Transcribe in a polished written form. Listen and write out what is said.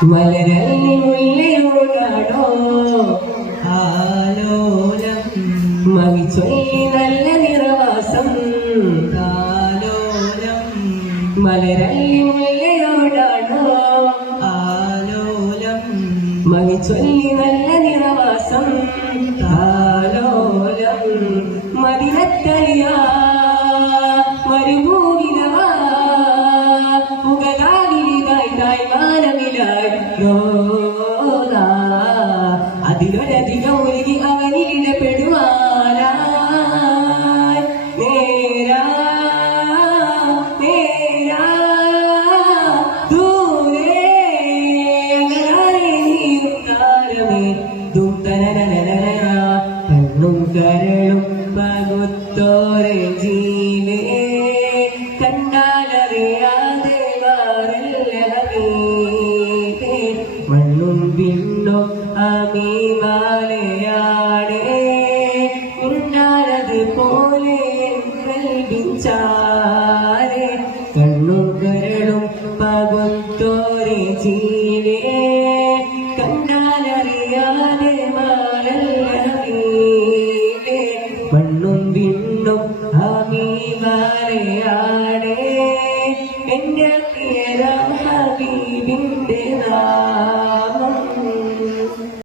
മലരല്ലി മുല്ലയോടാടോ ആലോലം മകിച്ചൊല്ലി നല്ല നിറവാസം കാലോലം മലരല്ലി മുല്ലയോടാടോ ആലോലം മകിച്ചൊല്ലി നല്ല നിറവാസം കാലോലം മദിനത്തലിയാ മരുഭൂമിലവാ അതിലൊരധികം ഒഴുകി അവനിടപെടുവാനായി നേരാ നേരാ ദൂരെ കാലമേ ദൂതനനനനന കണ്ണും കരളും പകുത്തോരെ ജീവേ കണ്ടാലറിയാതെ മണ്ണും പിന്നും അമീമാലയാടേ ഉണ്ടാനത് പോലെ കൽപ്പിച്ചാരേ കണ്ണും കരളും പകുത്തോരെ ജീവേ കണ്ടാലറിയാതെ മണ്ണും പിന്നും അമീമാലയാ